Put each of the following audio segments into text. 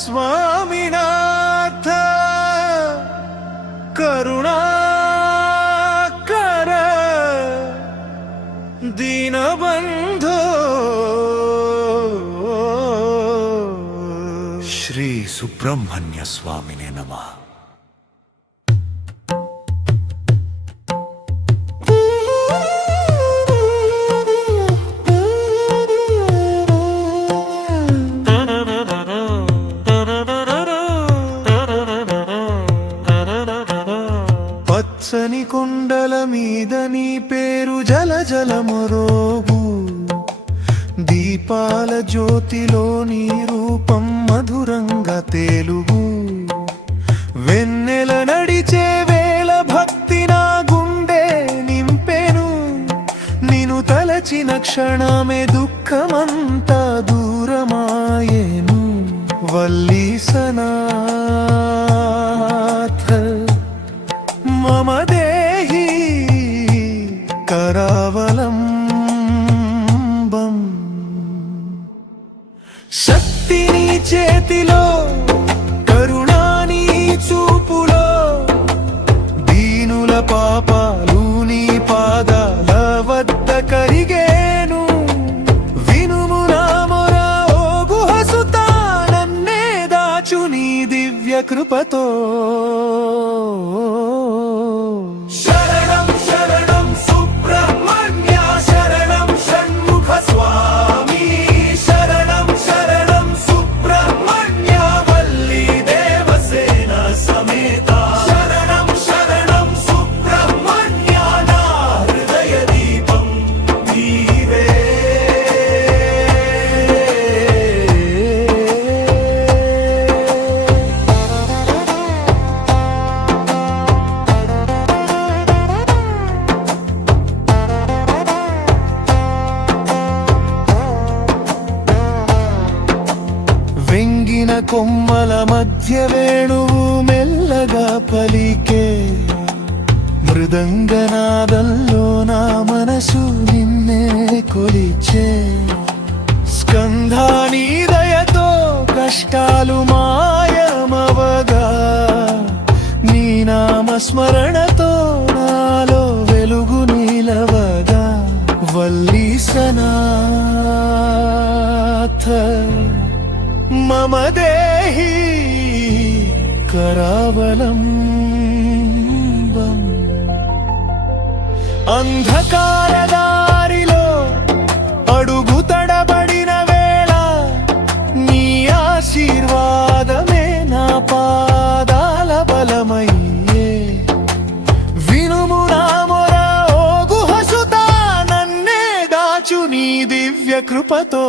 स्वामीनाथ करुणाकर दीनबंधो श्री सुब्रह्मण्य स्वामिने नमः। పచ్చని కొండల మీద నీ పేరు జల జల మరోగు, దీపాల జ్యోతిలో నీ రూపం మధురంగా తేలుగు, వెన్నెల నడిచే వేళ భక్తి నా గుండె నింపెను, నిన్ను తలచిన క్షణమే దుఃఖమంతా దూరమాయేను। వల్లీసనాథ మమ దేహి కరావలంబం, శక్తి నీ చేతిలో కరుణా నీ చూపులో, దీనుల పాపాలు నీ పాదాల వద్ద కరిగేను, వినుము నా మొర ఓ గుహసుతా, నన్నే దాచు నీ దివ్య కృపతో। వెంగిన కొమ్మల మధ్య వేణువు మెల్లగా పలికే, మృదంగనాదంలో నా మనసు నిన్నే కొలిచే, స్కంధాని దయతో కష్టాలు మాయమవగా, నీ నామస్మరణతో నాలో వెలుగు నిలవగా। వల్లీసనాథ మమ దేహి కరావలంబం, అంధకార దారిలో అడుగు తడబడిన వేళ నీ ఆశీర్వాదమే నా పాదాల బలమయ్యే, వినుము నా మొర ఓ గుహసుతా, నన్నే దాచు నీ దివ్య కృపతో।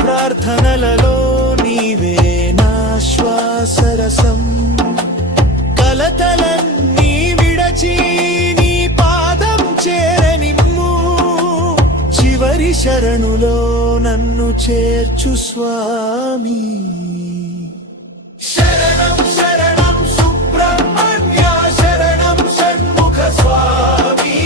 ప్రార్థనలలో నీవే నా శ్వాసరసం, కలతలన్నీ విడచి నీ పాదం చేరనిమ్ము, చివరి శరణులో నన్ను చేర్చు స్వామి। శరణం శరణం సుబ్రహ్మణ్య, శరణం షణ్ముఖ స్వామి,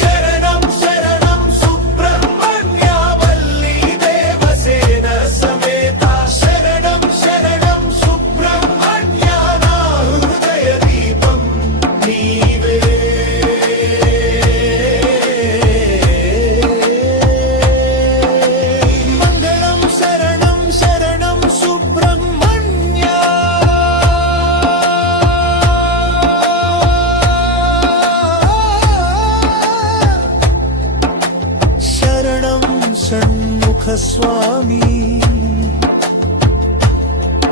శరణం శరణం సుబ్రహ్మణ్య వల్లీ దేవసేన సమేత, శరణం శరణం సుబ్రహ్మణ్య నా హృదయ దీపం స్వామి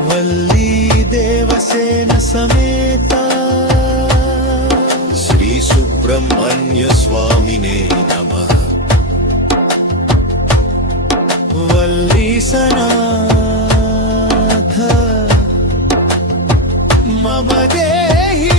వల్లీ దేవసేన సమేత శ్రీ సుబ్రహ్మణ్య స్వామినే నమః వల్లీ సనాథ మమ దేహి